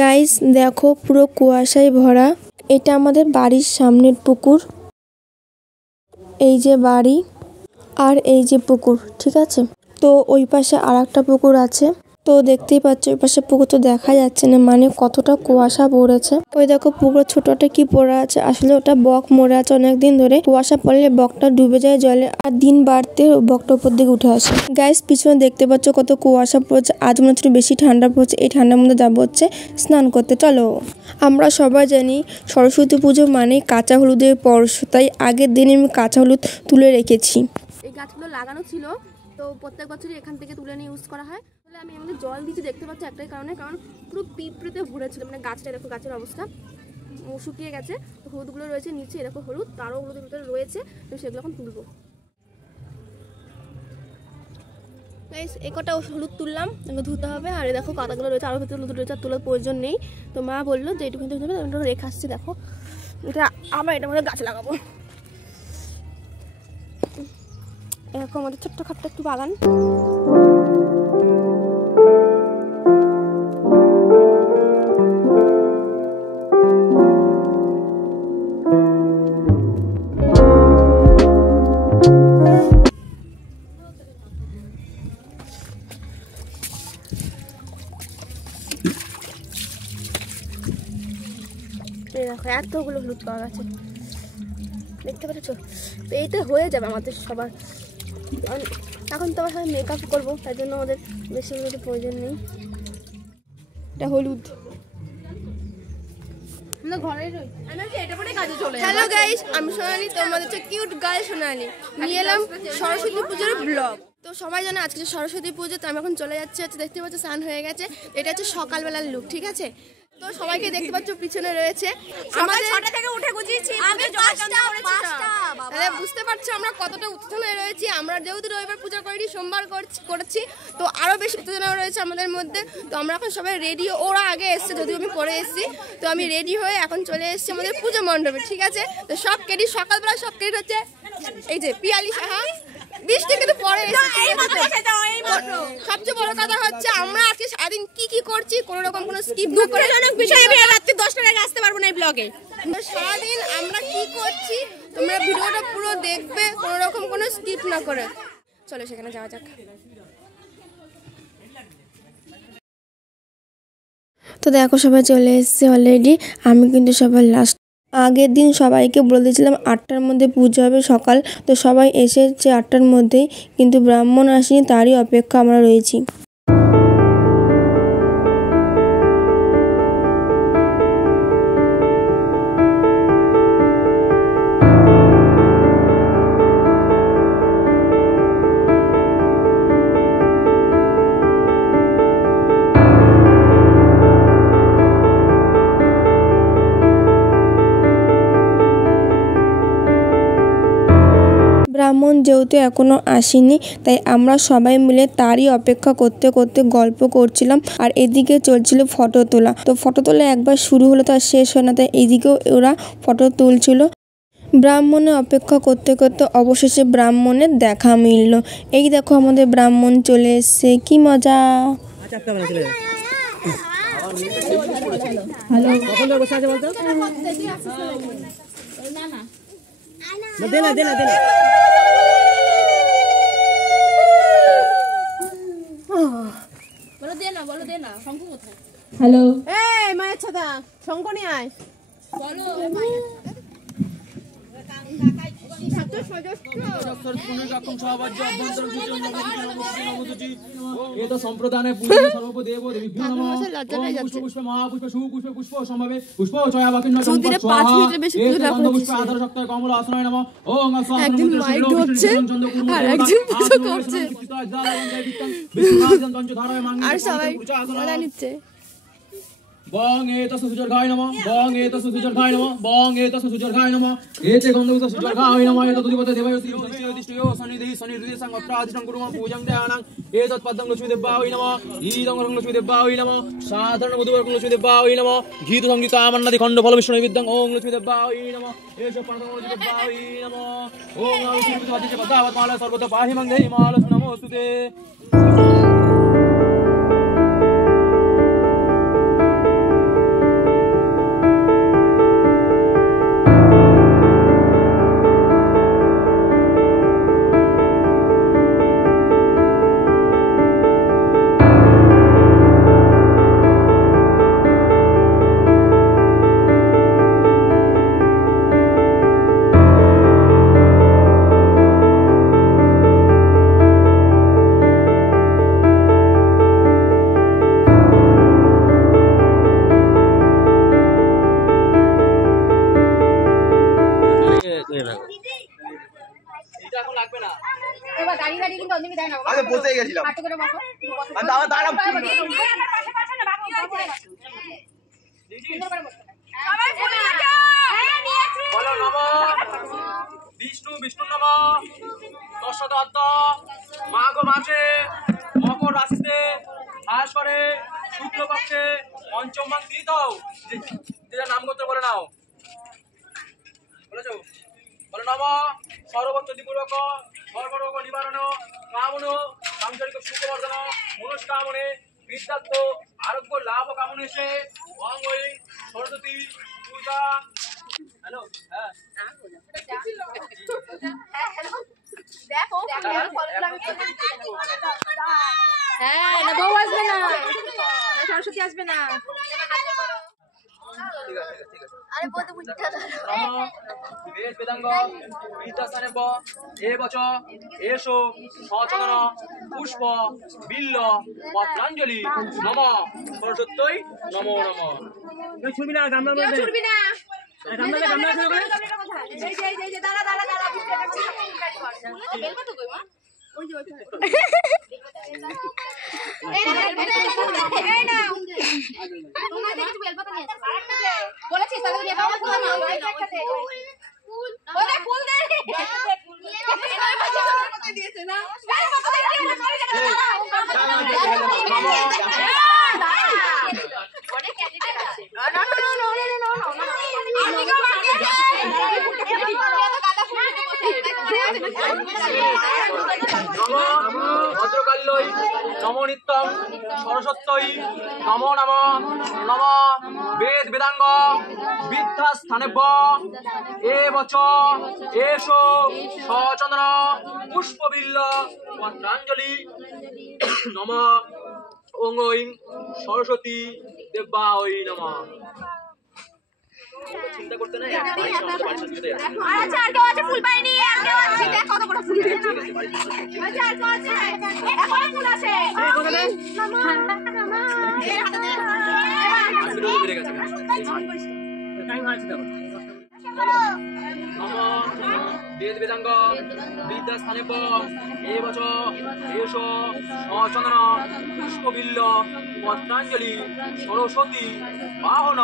Guys দেখো পুরো কুয়াশায় ভরা। এটা আমাদের বাড়ির সামনের পুকুর। এই যে বাড়ি আর এই যে পুকুর, ঠিক আছে। তো ওই পাশে আর একটা পুকুর আছে। তো দেখতেই পাচ্ছ ওই পাশে পুকুর তো দেখা যাচ্ছে না, মানে কতটা কুয়াশা পড়েছে। ওই দেখো পুকুরের ছোটটা কি পড়ে আছে, আসলে ওটা বক মরে আছে অনেকদিন ধরে। কুয়াশা পড়লে বকটা ডুবে যায় জলে, আর দিন বাড়তে বকটা উপর দিকে উঠে আসে। গাইস পিছনে দেখতে পাচ্ছ কত কুয়াশা পড়ছে। আজ মনে হচ্ছে বেশি ঠান্ডা পড়ছে। এই ঠান্ডার মধ্যে যাবো হচ্ছে স্নান করতে। চলো। আমরা সবাই জানি সরস্বতী পুজো মানে কাঁচা হলুদের পরশ, তাই আগের দিন আমি কাঁচা হলুদ তুলে রেখেছি। এই গাছগুলো লাগানো ছিল, তো প্রত্যেক বছরই এখান থেকে তুলে নিয়ে ইউজ করা হয়। তাহলে আমি এমনি জল দিচ্ছি দেখতে পাচ্ছি একটাই কারণে, কারণ পুরো পিঁপড়েতে ভরে ছিল। মানে গাছটা দেখো, গাছের অবস্থা শুকিয়ে গেছে। তো হলুদগুলো রয়েছে নিচে, এরকম হলুদ তারও হলুদের ভিতরে রয়েছে, তো সেগুলো এখন তুলবো। এই কটা হলুদ তুললাম, এগুলো ধুতে হবে। আর দেখো কাদাগুলো রয়েছে, আরও ভিতরে হলুদ রয়েছে, আর তোলার প্রয়োজন নেই। তো মা বললো যে এইটুকু ধুতে হবে, আমি রেখে আসছি। দেখো এটা আবার এটার মধ্যে গাছ লাগাবো। এরকম আমাদের ছোট্ট খাট্ট একটু বাগান। দেখো এতগুলো হলুদ পাওয়া গেছে, দেখতে পাচ্ছ। তো এইটা হয়ে যাবে আমাদের সবার। এখন তো আমার সবাই মেকআপ করবো, তাই জন্য আমাদের বেশি হলুদের প্রয়োজন নেই। এটা হলুদ। হ্যালো গাইস, আমি সোনালি, তোমাদের হচ্ছে কিউট গার্ল সোনালি। নিয়ে এলাম সরস্বতী পুজোর ব্লগ। তো সবাই জানে আজকে সরস্বতী পুজো, তো আমি এখন চলে যাচ্ছি। হচ্ছে দেখতে পাচ্ছ স্নান হয়ে গেছে। এটা হচ্ছে সকালবেলার লুক, ঠিক আছে। তো সবাইকে দেখতে পাচ্ছ পিছনে রয়েছে। আমাদের 6টা থেকে উঠে গুছিয়েছি, তাহলে বুঝতে পারছো আমরা কতটা উত্তেজনায় রয়েছি। আমরা যেহেতু রবিবার পূজা করিনি, সোমবার করেছি, তো আরো বেশি উত্তেজনা রয়েছে আমাদের মধ্যে। তো আমরা এখন সবাই রেডি। ওরা আগে এসছে, যদিও আমি পরে এসেছি। তো আমি রেডি হয়ে এখন চলে এসেছি আমাদের পুজো মণ্ডপে, ঠিক আছে। তো সব ক্রেডিট সকালবেলা সব ক্রেডিট হচ্ছে এই যে পিয়ালি সাহা। বৃষ্টি কিন্তু পরে সবচেয়ে বড় কথা হচ্ছে আমরা আজকে সারাদিন কি করছি, কোনো রকম কোনো স্কিপ না করে। বিষয় আমি রাত্রি 10টার আগে আসতে পারবো না এই ব্লগে। সারাদিন আমরা কি করছি তোমরা ভিডিওটা পুরো দেখবে, কোনো রকম কোনো স্কিপ না করে। চলো সেখানে যাওয়া যাক। তো দেখো সবাই চলে এসেছে অলরেডি। আমি কিন্তু সবার লাস্ট। আগের দিন সবাইকে বলে দিয়েছিলাম 8টার মধ্যে পুজো হবে সকাল। তো সবাই এসেছে 8টার মধ্যেই, কিন্তু ব্রাহ্মণ আসেনি, তারই অপেক্ষা আমরা রয়েছি। ব্রাহ্মণ যেহেতু এখনো আসেনি, তাই আমরা সবাই মিলে তারই অপেক্ষা করতে করতে গল্প করছিলাম। আর এদিকে চলছিল ফটো তোলা। তো ফটো তোলা একবার শুরু হলো তো আর শেষ হয় না, তাই এদিকেও ওরা ফটো তুলছিল। ব্রাহ্মণের অপেক্ষা করতে করতে অবশেষে ব্রাহ্মণের দেখা মিলল। এই দেখো আমাদের ব্রাহ্মণ চলে এসছে, কি মজা। হ্যালো, এই মায়ের ছাতা শঙ্খ নিয়ে আয়। বলো সম্প্রদানে সর্বদেব দেবীভ্যো নমঃ। পুষ্পে মহাপুষ্পে সুপুষ্পে পুষ্প সম্ভাবে পুষ্প ছয়া বাকিন্য সম্পদ স্বাহা। পুষ্পে আধার সপ্তাহে কমল আসনায় নমঃ। ওম একদিন মাইক হচ্ছে আর একদিন পুজো করছে, আর সবাই মজা নিচ্ছে। বং এতস্য সুজর্ঘায় নমঃ। বং এতস্য সুজর্ঘায় নমঃ। বং এতস্য সুজর্ঘায় নমঃ। এতে গন্ধযুক্ত সুজর্ঘায় নমঃ। এতদুদিপতে দেবয়তি সনিদিষ্টዮ সনিধি সনিহৃদি সংপ্রাদিষ্টং কুর্মঃ পূজং ধ্যানাং। এতৎপদং লক্ষ্মীদেব্যায় নমঃ। ঈদং লক্ষ্মীদেব্যায় নমঃ। সাধারণ মধুবর্গং লক্ষ্মীদেব্যায় নমঃ। ঘৃত সংযুক্ত আমন্নাদি খণ্ড ফল বিষ্ণু নৈবেদ্যং ওং লক্ষ্মীদেব্যায় নমঃ। এষ প্রাণং লক্ষ্মীদেব্যায় নমঃ। ওং লক্ষ্মীদেব্যায় নমঃ। পদ্মাবত মালা সর্বদা পাহি মং দেহি মালস নমোস্তুতে। বসে গেছিলাম বলো নম বিষ্ণু বিষ্ণু নম দশদত্ত মাঘ মাসে মকর রাশিতে বাস করে শুক্লপক্ষে পঞ্চম মাস তীর্থ যেটা নাম করতে বলে নাও বলেছো বলো নম সর্বত্রপূর্বক সর্বরোগ নিবারণ কামন সাংসারিক সুখবর্ধন মনুষ্কামনে বিদ্যার্থ আরোগ্য লাভ কামনেশে অঙ্গই সরস্বতী পূজা হ্যালো হ্যাঁ দেখো হ্যাঁ না বউ আসবে না সরস্বতী আসবে না আরে বলতে বুঝতে বেদ বেদাঙ্গ বিদ্যাস্থানে এ বচ এসো সচন্দন পুষ্প বিল্ল পত্রাঞ্জলি নম সরস্বত্যই নমো নম তুই ছুটবি না গামলা মধ্যে ছুটবি না গামলা গামলা এই যে দাঁড়া বেলবা তো কই মা ওই যে এই না তোমরা দেখি বেলবা তো নিয়ে বলেছিস তাহলে নিয়ে বাবা ফুল নাও ফুল ওরে ফুল দে দিয়েছে না অনেক ক্যান্ডিডেট আছে না ভদ্রকাল্যই নমো নিত্যম সরস্বত্যই নমো নম নম বেদ বেদাঙ্গ বিদ্যাস্থানে এ বচ এসো সচন্দন পুষ্পবিল্ল পত্রাঞ্জলি নম ওঙ্গৈ সরস্বতী দেবাঐ নম চিন্তা করতে না আচ্ছা আর কেউ আছে ফুল পাইনি আর কেউ আছে দেখ কত বড় ফুল আচ্ছা আর কেউ আছে এখন ফুল আছে এই হাতে দে টাইম আছে দেখো নম বেদ বেদাঙ্গ বিদ্যাস্থানে এ বচ এসো সচন্দন পুষ্পবিল্ল পত্রাঞ্জলি সরস্বতী বাহন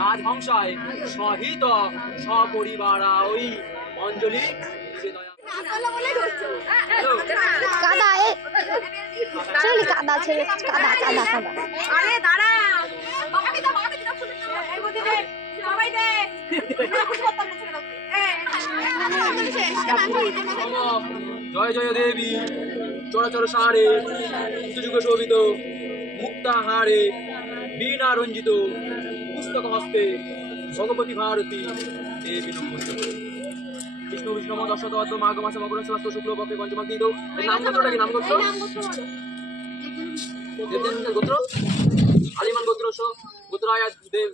রাজহংসায় সহিত সপরিবারা ওই অঞ্জলি কাদা চলি কাদা ছেড়ে কাদা কাদা কাদা আরে দাঁড়া বাবাকে দাও এই বুদ্ধি দে সবাই দে খুশ করতাম না ছেড়ে দাও জয় জয় দেবী চরাচর সারে যুগ শোভিত মুক্তাহারে বীণা রঞ্জিত পুস্তক হস্তে ভগবতী ভারতী দেবী নমস্তে বিষ্ণু বিষ্ণু দশদত্ত মাঘ মাসে মকর রাশি শুক্লপক্ষে পঞ্চম তীর্থ এর নাম গোত্রটা কি নাম গোত্র গোত্র আলিমান গোত্র গোত্রায়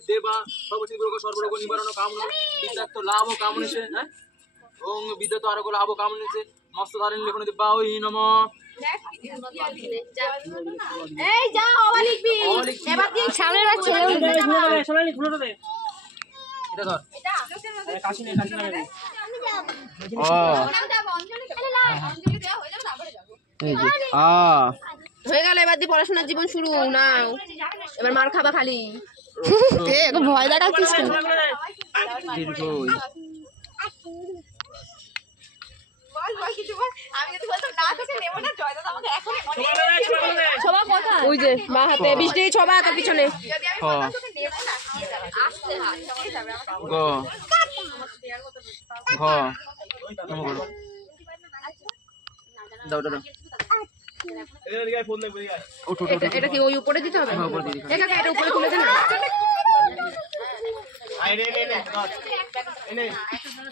দেবা সর্বচিত্র সর্বরোগ নিবারণ কামন বিদ্যার্থ লাভ কামনেছে হ্যাঁ ওং বিদ্যার্থ আরোগ্য লাভ কামনেছে মস্তধারণ লেখন দেবা ওই নম এই যা ওয়া লিখবি এবার দিয়ে সামনের বার ছেড়ে সবাই খুলে দে এটা ধর এটা কাশি নে ও অঞ্জলি দেওয়া হয়ে যাবে তারপরে যাবো এই যে হয়ে গেল এবার দিয়ে পড়াশোনার জীবন শুরু নাও এবার মার খাবা খালি ভয় দেখাচ্ছিস ওই যে মা হাতে বৃষ্টি ছবা তার পিছনে এটা কি ওই উপরে দিতে হবে এটা উপরে তুলে দে না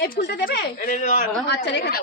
এই ফুলটা দেবে আচ্ছা রেখে দাও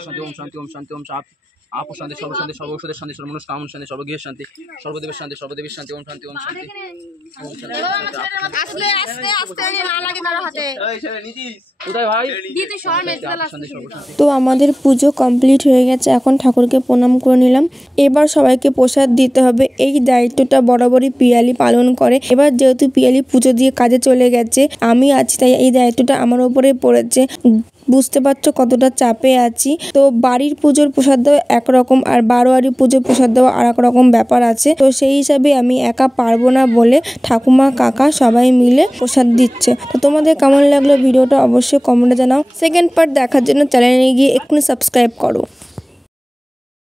শান্তি ওম শান্তি ওম শান্তি ওম শান্তি आप शांति सर्व शांति सर्व औषध शांति सर्व मनुष्य कामना शांति सर्वगृह शांति सर्वदेव शांति ओम शांति ओम शांति আসলে আস্তে আস্তে আমি না লাগে তার হাতে কোথায় ভাই দিতে শহর মেডিকেল আসতে তো আমাদের পুজো কমপ্লিট হয়ে গেছে, এখন ঠাকুরকে প্রণাম করে নিলাম। এবার সবাইকে প্রসাদ দিতে হবে, এই দায়িত্বটা বরাবরই পিয়ালি পালন করে। এবার যেহেতু পিয়ালি পুজো দিয়ে কাজে চলে গেছে, আমি আছি, তাই এই দায়িত্বটা আমার উপরে পড়েছে। বুঝতে পারছো কতটা চাপে আছি। তো বাড়ির পুজোর প্রসাদ দেওয়া একরকম, আর বারোয়ারি পুজোর প্রসাদ দেওয়া আর এক রকম ব্যাপার আছে। তো সেই হিসাবে আমি একা পারবো না বলে ঠাকুমা কাকা সবাই মিলে প্রসাদ দিচ্ছে। তো তোমাদের কেমন লাগলো ভিডিওটা অবশ্যই কমেন্টে জানাও। সেকেন্ড পার্ট দেখার জন্য চ্যানেলে গিয়ে এক্ষুনি সাবস্ক্রাইব করো।